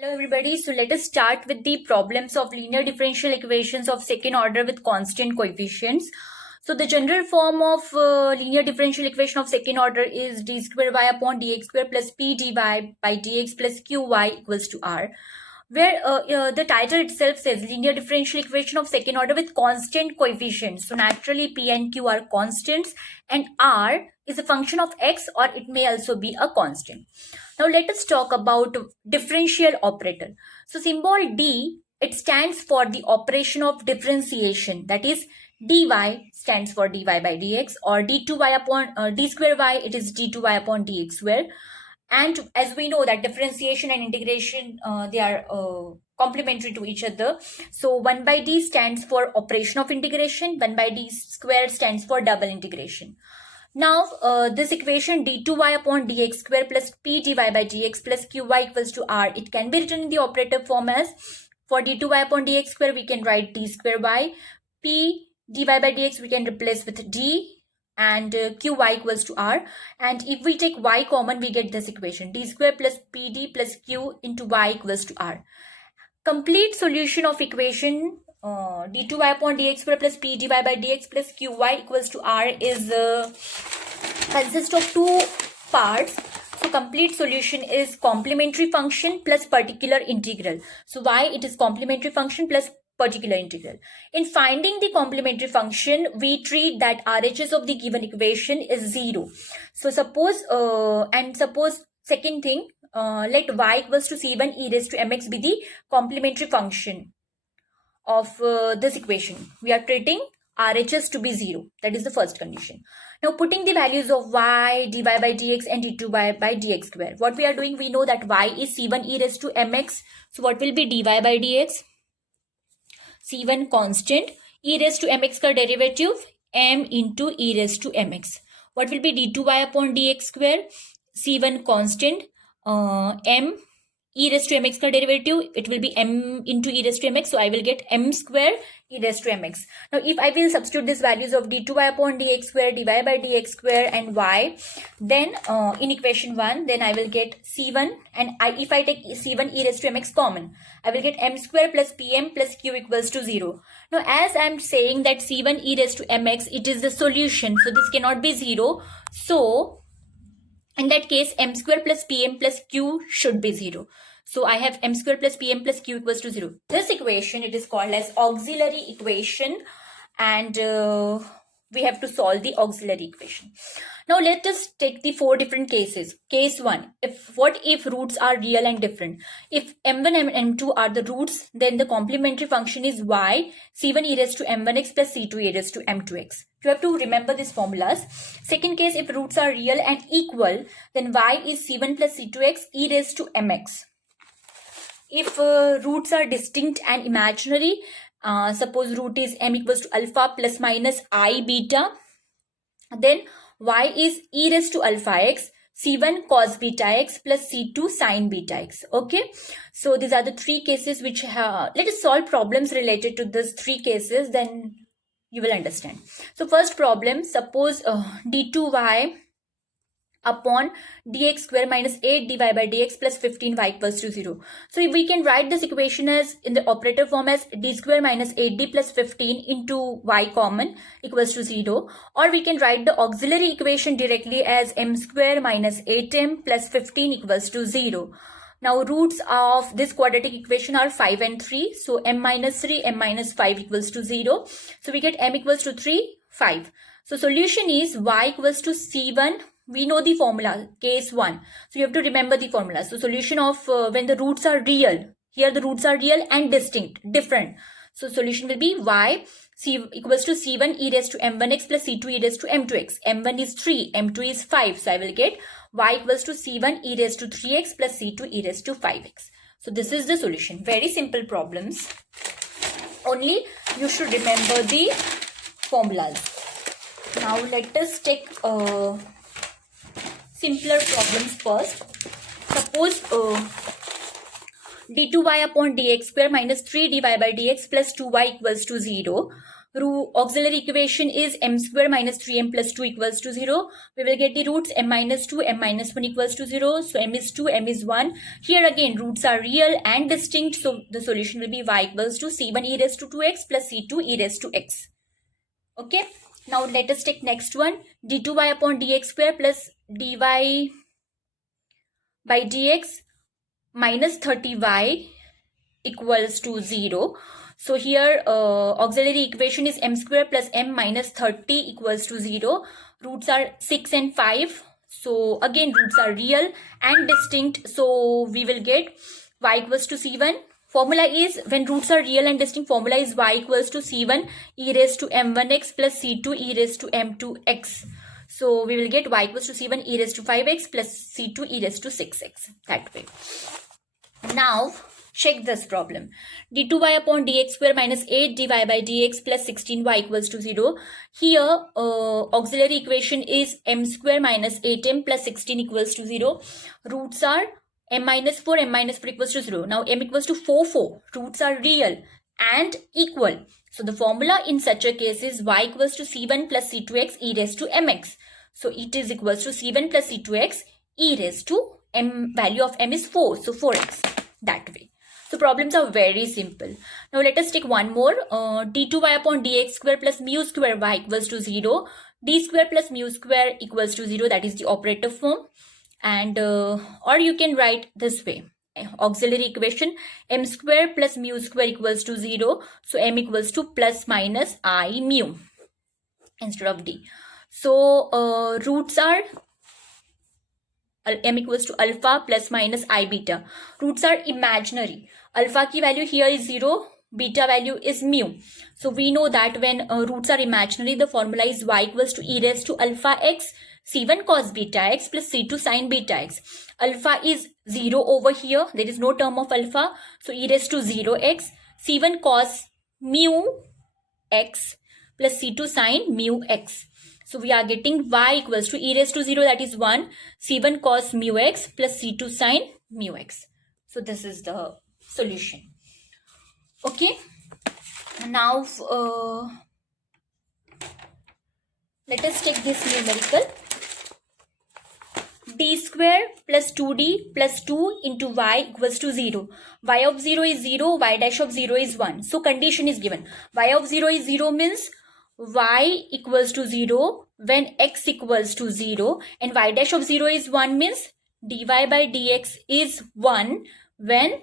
Hello everybody, so let us start with the problems of linear differential equations of second order with constant coefficients. So the general form of linear differential equation of second order is d square y upon dx square plus p dy by dx plus qy equals to r, where the title itself says linear differential equation of second order with constant coefficients. So naturally p and q are constants and r is a function of x, or it may also be a constant. Now let us talk about differential operator. So symbol D, it stands for the operation of differentiation, that is dy stands for dy by dx, or d2y upon d square y, it is d2y upon dx square. And as we know that differentiation and integration, they are complementary to each other. So 1 by d stands for operation of integration, 1 by d square stands for double integration. Now, this equation d2y upon dx square plus p dy by dx plus qy equals to r, it can be written in the operator form as, for d2y upon dx square, we can write d square y, p dy by dx we can replace with d, and qy equals to r. And if we take y common, we get this equation, d square plus pd plus q into y equals to r. Complete solution of equation d2y upon dx square plus p dy by dx plus qy equals to r is consists of two parts. So complete solution is complementary function plus particular integral. So why it is complementary function plus particular integral? In finding the complementary function, we treat that RHS of the given equation is 0. So suppose second thing, let y equals to c1 e raised to mx be the complementary function of this equation. We are treating RHS to be 0. That is the first condition. Now putting the values of y, dy by dx and d2y by dx square. What we are doing, we know that y is c1 e raised to mx. So what will be dy by dx? c1 constant, e raised to mx ka derivative m into e raised to mx. What will be d2y upon dx square? c1 constant, m e raised to mx ka derivative, it will be m into e raised to mx, so I will get m square e raised to mx. Now if I will substitute these values of d2y upon dx square, dy by dx square and y, then in equation 1, then I will get c1, and if I take c1 e raised to mx common, I will get m square plus pm plus q equals to 0. Now as I am saying that c1 e raised to mx, it is the solution, so this cannot be 0. So in that case, m square plus pm plus q should be 0. So I have m square plus pm plus q equals to 0. This equation, it is called as auxiliary equation, and we have to solve the auxiliary equation. Now let us take the 4 different cases. Case 1, what if roots are real and different? If m1 and m2 are the roots, then the complementary function is y, c1 e raised to m1x plus c2 e raised to m2x. You have to remember these formulas. Second case, if roots are real and equal, then y is c1 plus c2x e raised to mx. If roots are distinct and imaginary, suppose root is m equals to alpha plus minus I beta, then y is e raised to alpha x, c1 cos beta x plus c2 sin beta x. Okay, so these are the 3 cases which let us solve problems related to these 3 cases, then you will understand. So first problem, suppose d2y upon dx square minus 8 dy by dx plus 15y equals to 0. So if we can write this equation as in the operator form as d square minus 8d plus 15 into y common equals to 0, or we can write the auxiliary equation directly as m square minus 8m plus 15 equals to 0. Now roots of this quadratic equation are 5 and 3. So m minus 3, m minus 5 equals to 0. So we get m equals to 3, 5. So solution is y equals to c1. We know the formula, case 1. So you have to remember the formula. So solution of when the roots are real. Here the roots are real and distinct, different. So solution will be y equals to c1 e raised to m1x plus c2 e raised to m2x. m1 is 3, m2 is 5. So I will get y equals to c1 e raised to 3x plus c2 e raised to 5x. So this is the solution. Very simple problems. Only you should remember the formulas. Now let us take simpler problems first. Suppose d2y upon dx square minus 3 dy by dx plus 2y equals to 0. Auxiliary equation is m square minus 3m plus 2 equals to 0. We will get the roots m minus 2, m minus 1 equals to 0. So m is 2, m is 1. Here again roots are real and distinct. So the solution will be y equals to c1 e raised to 2x plus c2 e raised to x. Okay. Now let us take next one. d2y upon dx square plus dy by dx minus 30y equals to 0. So here auxiliary equation is m square plus m minus 30 equals to 0. Roots are 6 and 5. So again roots are real and distinct. So we will get y equals to c1. Formula is, when roots are real and distinct, formula is y equals to c1 e raised to m1x plus c2 e raised to m2x. So we will get y equals to c1 e raised to 5x plus c2 e raised to 6x, that way. Now check this problem. d2y upon dx square minus 8 dy by dx plus 16y equals to 0. Here auxiliary equation is m square minus 8m plus 16 equals to 0. Roots are m minus 4, m minus 4 equals to 0. Now m equals to 4, 4. Roots are real and equal. So the formula in such a case is y equals to c1 plus c2x e raised to mx. So it is equals to c1 plus c2x e raised to m, value of m is 4. So 4x, that way. So problems are very simple. Now let us take one more. d2y upon dx square plus mu square y equals to 0. d square plus mu square equals to 0. That is the operative form. And or you can write this way. Auxiliary equation m square plus mu square equals to 0. So m equals to plus minus I mu instead of d. So roots are m equals to alpha plus minus I beta. Roots are imaginary. Alpha ki value here is 0. Beta value is mu. So we know that when roots are imaginary, the formula is y equals to e raised to alpha x c1 cos beta x plus c2 sin beta x. Alpha is 0 over here. There is no term of alpha. So e raised to 0x c1 cos mu x plus c2 sin mu x. So we are getting y equals to e raised to 0, that is 1, c1 cos mu x plus c2 sin mu x. So this is the solution. Okay. Now let us take this numerical. d square plus 2d plus 2 into y equals to 0. Y of 0 is 0, y dash of 0 is 1. So condition is given. Y of 0 is 0 means y equals to 0 when x equals to 0, and y dash of 0 is 1 means dy by dx is 1 when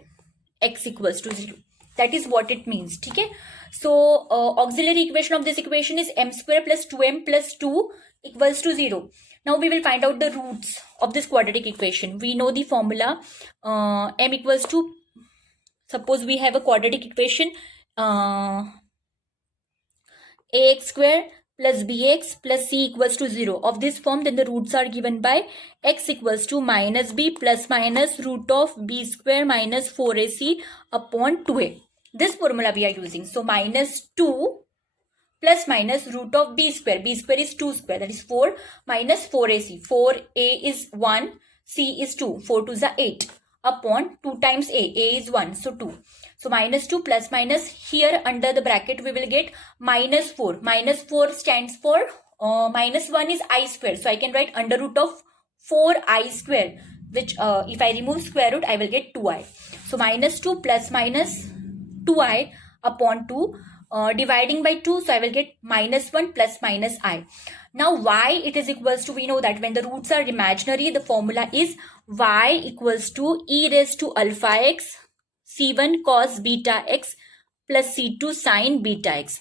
x equals to 0. That is what it means. Okay? So auxiliary equation of this equation is m square plus 2m plus 2 equals to 0. Now we will find out the roots of this quadratic equation. We know the formula. M equals to, suppose we have a quadratic equation ax square plus bx plus c equals to 0. Of this form, then the roots are given by x equals to minus b plus minus root of b square minus 4ac upon 2a. This formula we are using. So minus 2 plus minus root of b square. B square is 2 square, that is 4, minus 4ac. 4a is 1, c is 2. 4 to the 8 upon 2 times a. A is 1, so 2. So minus 2 plus minus, here under the bracket we will get minus 4. Minus 4 stands for minus 1 is I square. So I can write under root of 4i square, which if I remove square root, I will get 2i. So minus 2 plus minus 2i upon 2. Dividing by 2, so I will get minus 1 plus minus I. Now y it is equals to, we know that when the roots are imaginary, the formula is y equals to e raised to alpha x c1 cos beta x plus c2 sin beta x.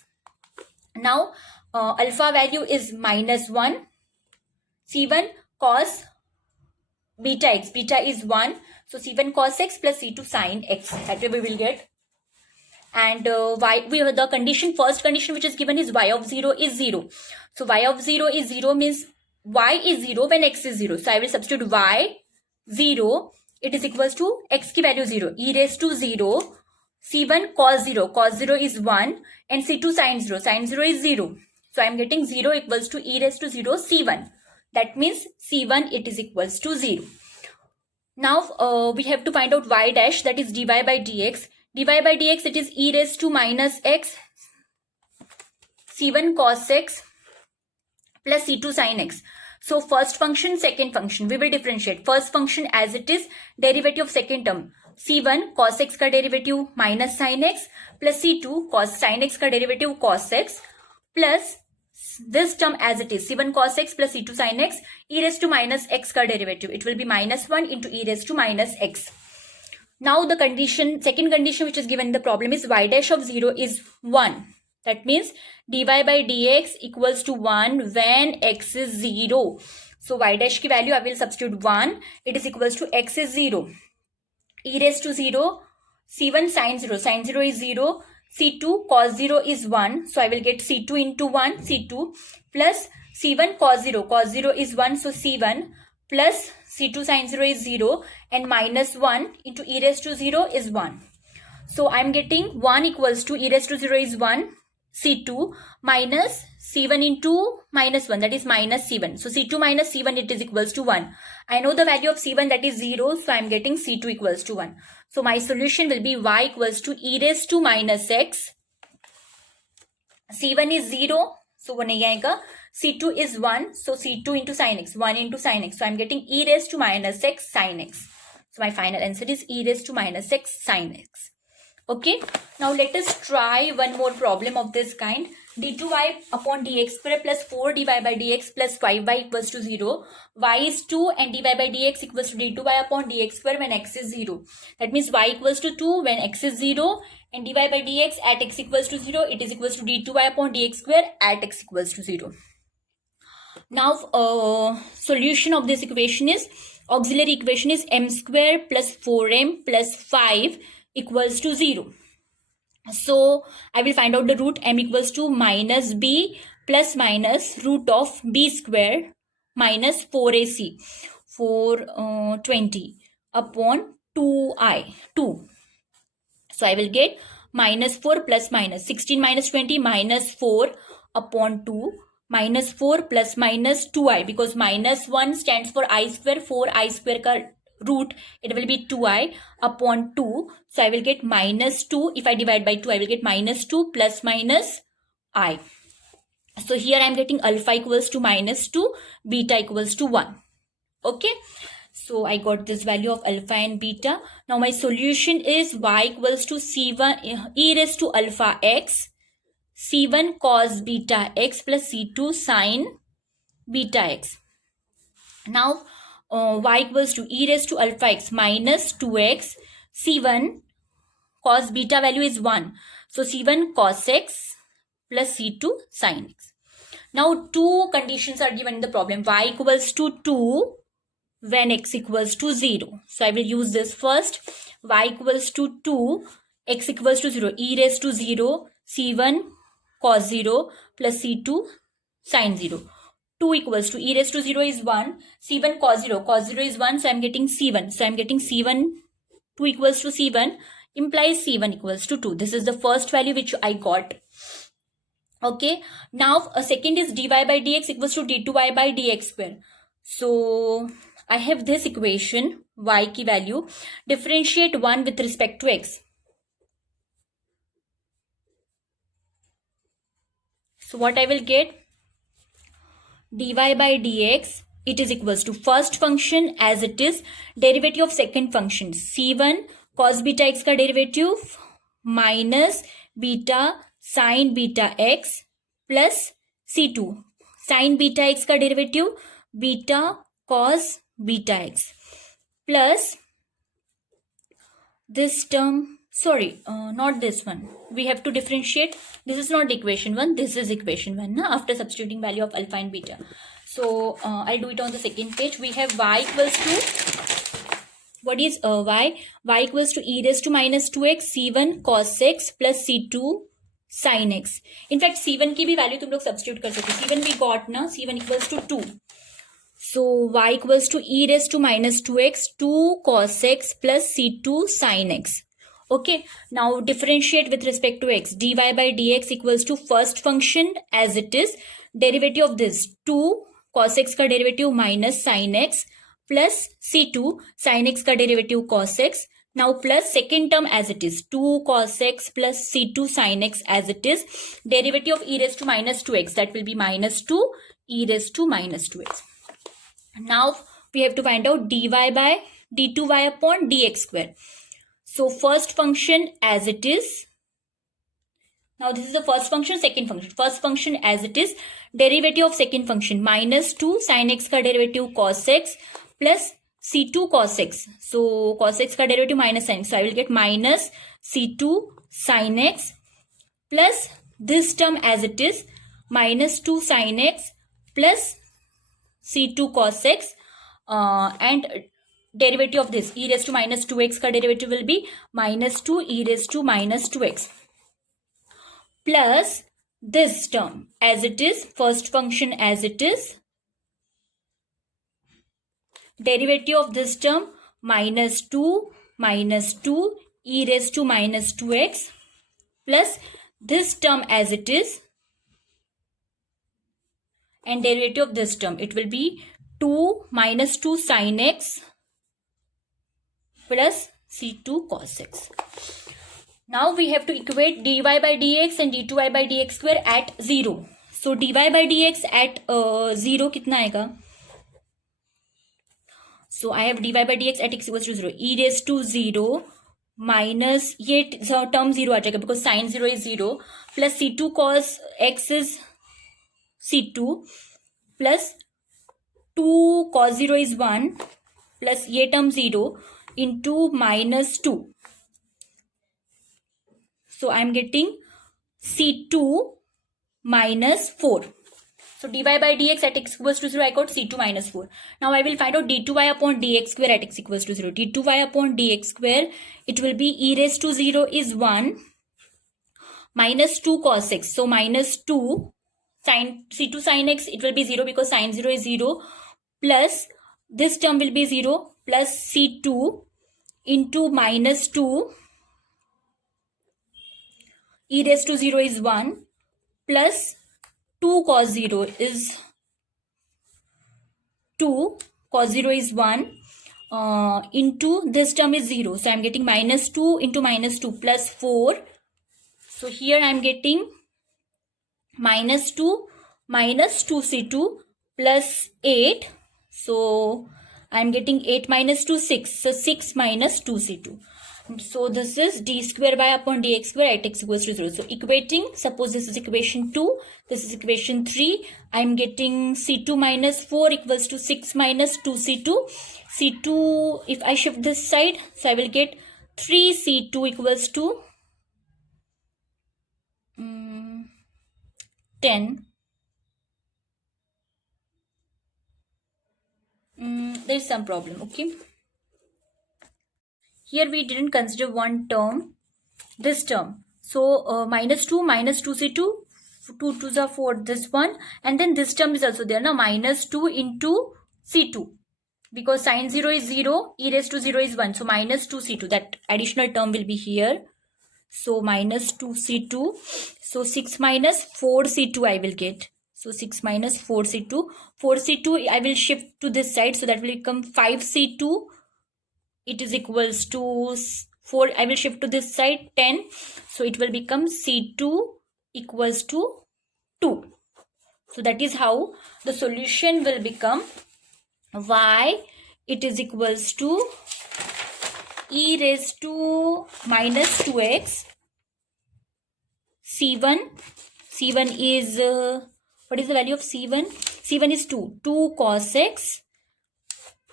Now alpha value is minus 1, c1 cos beta x, beta is 1, so c1 cos x plus c2 sin x, that way we will get. And the condition, first condition which is given is y of 0 is 0. So y of 0 is 0 means y is 0 when x is 0. So I will substitute y 0, it is equals to x ki value 0, e raised to 0, c1 cos 0, cos 0 is 1, and c2 sin 0, sin 0 is 0. So I am getting 0 equals to e raised to 0 c1. That means c1 it is equals to 0. Now we have to find out y dash, that is dy by dx. dy by dx, it is e raised to minus x C1 cos x plus C2 sin x. So first function, second function, we will differentiate. First function as it is, derivative of second term. C1 cos x का derivative minus sin x plus C2 cos sin x का derivative cos x plus this term as it is, C1 cos x plus C2 sin x, e raised to minus x का derivative. It will be minus 1 into e raised to minus x. Now the condition, second condition which is given in the problem is y dash of 0 is 1. That means dy by dx equals to 1 when x is 0. So y dash की value I will substitute 1. It is equals to x is 0. E raised to 0. C1 sin 0. Sin 0 is 0. C2 cos 0 is 1. So I will get C2 into 1. C2 plus C1 cos 0. Cos 0 is 1. So C1 plus C2 sin 0 is 0. And minus 1 into e raised to 0 is 1. So I am getting 1 equals to e raised to 0 is 1. C2 minus C1 into minus 1, that is minus C1. So C2 minus C1, it is equals to 1. I know the value of C1, that is 0. So I am getting C2 equals to 1. So my solution will be y equals to e raised to minus x. C1 is 0. So वो नहीं आएगा. C2 is 1. So C2 into sin x. 1 into sin x. So I am getting e raised to minus x sin x. So my final answer is e raised to minus x sin x. Okay, now let us try one more problem of this kind. d2y upon dx square plus 4dy by dx plus 5y equals to 0. Y is 2 and dy by dx equals to d2y upon dx square when x is 0. That means y equals to 2 when x is 0 and dy by dx at x equals to 0. It is equals to d2y upon dx square at x equals to 0. Now, solution of this equation is, auxiliary equation is m square plus 4m plus 5 equals to 0. So I will find out the root. M equals to minus b plus minus root of b square minus 4ac 420 upon 2i 2. So I will get minus 4 plus minus 16 minus 20 minus 4 upon 2 minus 4 plus minus 2i, because minus 1 stands for I square, 4i square ka root, it will be 2i upon 2. So I will get minus 2. If I divide by 2, I will get minus 2 plus minus I. So here I am getting alpha equals to minus 2, beta equals to 1. Okay. So I got this value of alpha and beta. Now my solution is y equals to c1 e raised to alpha x, c1 cos beta x plus c2 sin beta x. Now y equals to e raised to alpha x minus 2x, c1 cos beta value is 1. So c1 cos x plus c2 sin x. Now two conditions are given in the problem. Y equals to 2 when x equals to 0. So I will use this first. Y equals to 2, x equals to 0, e raised to 0, c1 cos 0 plus c2 sin 0. 2 equals to e raised to 0 is 1. C1 cos 0 is 1. So I am getting C1. So I am getting C1, 2 equals to C1 implies C1 equals to 2. This is the first value which I got. Okay. Now a second is dy by dx equals to d2y by dx square. So I have this equation, y ki value. Differentiate 1 with respect to x. So what I will get? dy by dx, it is equals to first function as it is, derivative of second function, c1 cos beta x का derivative minus beta sin beta x plus c2 sin beta x का derivative beta cos beta x plus this term, sorry, not this one. We have to differentiate. This is not equation 1. This is equation 1 after substituting value of alpha and beta. So I'll do it on the second page. We have y equals to, what is y? Y equals to e raised to minus 2x c1 cos x plus c2 sin x. In fact, c1 की भी value तुम लोग substitute कर सकते. C1 we got ना, c1 equals to 2. So y equals to e raised to minus 2x 2 cos x plus c2 sin x. Okay, now differentiate with respect to x. dy by dx equals to first function as it is, derivative of this 2 cos x का derivative minus sin x plus c2 sin x का derivative cos x Now plus second term as it is, 2 cos x plus c2 sin x as it is. Derivative of e raised to minus 2x, that will be minus 2 e raised to minus 2x. Now we have to find out dy by d2y upon dx square. So first function as it is. Now this is the first function, second function. First function as it is, derivative of second function minus 2 sin x का derivative cos x plus c2 cos x. So cos x का derivative minus sin x. So I will get minus c2 sin x plus this term as it is, minus 2 sin x plus c2 cos x, and derivative of this e raised to minus 2x का derivative will be minus 2 e raised to minus 2x plus this term as it is, first function as it is, derivative of this term minus 2 e raised to minus 2x plus this term as it is, and derivative of this term, it will be 2 minus 2 sin x plus c2 cos x. Now we have to equate dy by dx and d2y by dx square at 0. So dy by dx at 0 कितना आएगा? So I have dy by dx at x equals to 0. E raised to 0 minus ये term 0 आ जाएगा because sin 0 is 0 plus c2 cos x is c2 plus 2 cos 0 is 1 plus ये term 0 into minus 2. So I am getting c2 minus 4. So dy by dx at x equals to 0, I got c2 minus 4. Now I will find out d2y upon dx square at x equals to 0. d2y upon dx square, it will be e raised to 0 is 1 minus 2 cos x. So minus 2 sin c2 sin x, it will be 0 because sin 0 is 0 plus this term will be 0 plus c2 into minus 2 e raised to 0 is 1 plus 2 cos 0 is 2 cos 0 is 1 into this term is 0. So I am getting minus 2 into minus 2 plus 4. So here I am getting minus 2 2c2 plus 8. So I am getting 8 minus 2 6. So 6 minus 2c2. So this is d square by upon dx square at x equals to 0. So equating, suppose this is equation 2, this is equation 3. I am getting c2 minus 4 equals to 6 minus 2c2. c2, if I shift this side, so I will get 3c2 equals to 10. There is some problem, okay. Here we didn't consider one term, this term. So minus 2 2c2, 2 2s are 4, this one, and then this term is also there now, minus 2 into c2, because sin 0 is 0, e raised to 0 is 1, so minus 2c2, that additional term will be here. So minus 2c2, so 6 minus 4c2 I will get. So 6 minus 4c2, 4c2 I will shift to this side, so that will become 5c2. It is equals to 4. I will shift to this side, 10. So it will become c2 equals to 2. So that is how the solution will become y. It is equals to e raised to minus 2x. C1 is, what is the value of C1? C1 is 2. 2 cos x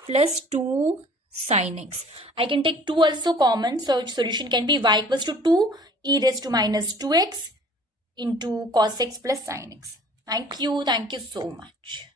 plus 2 sin x. I can take 2 also common, so solution can be y equals to 2 e raised to minus 2x into cos x plus sin x. Thank you so much.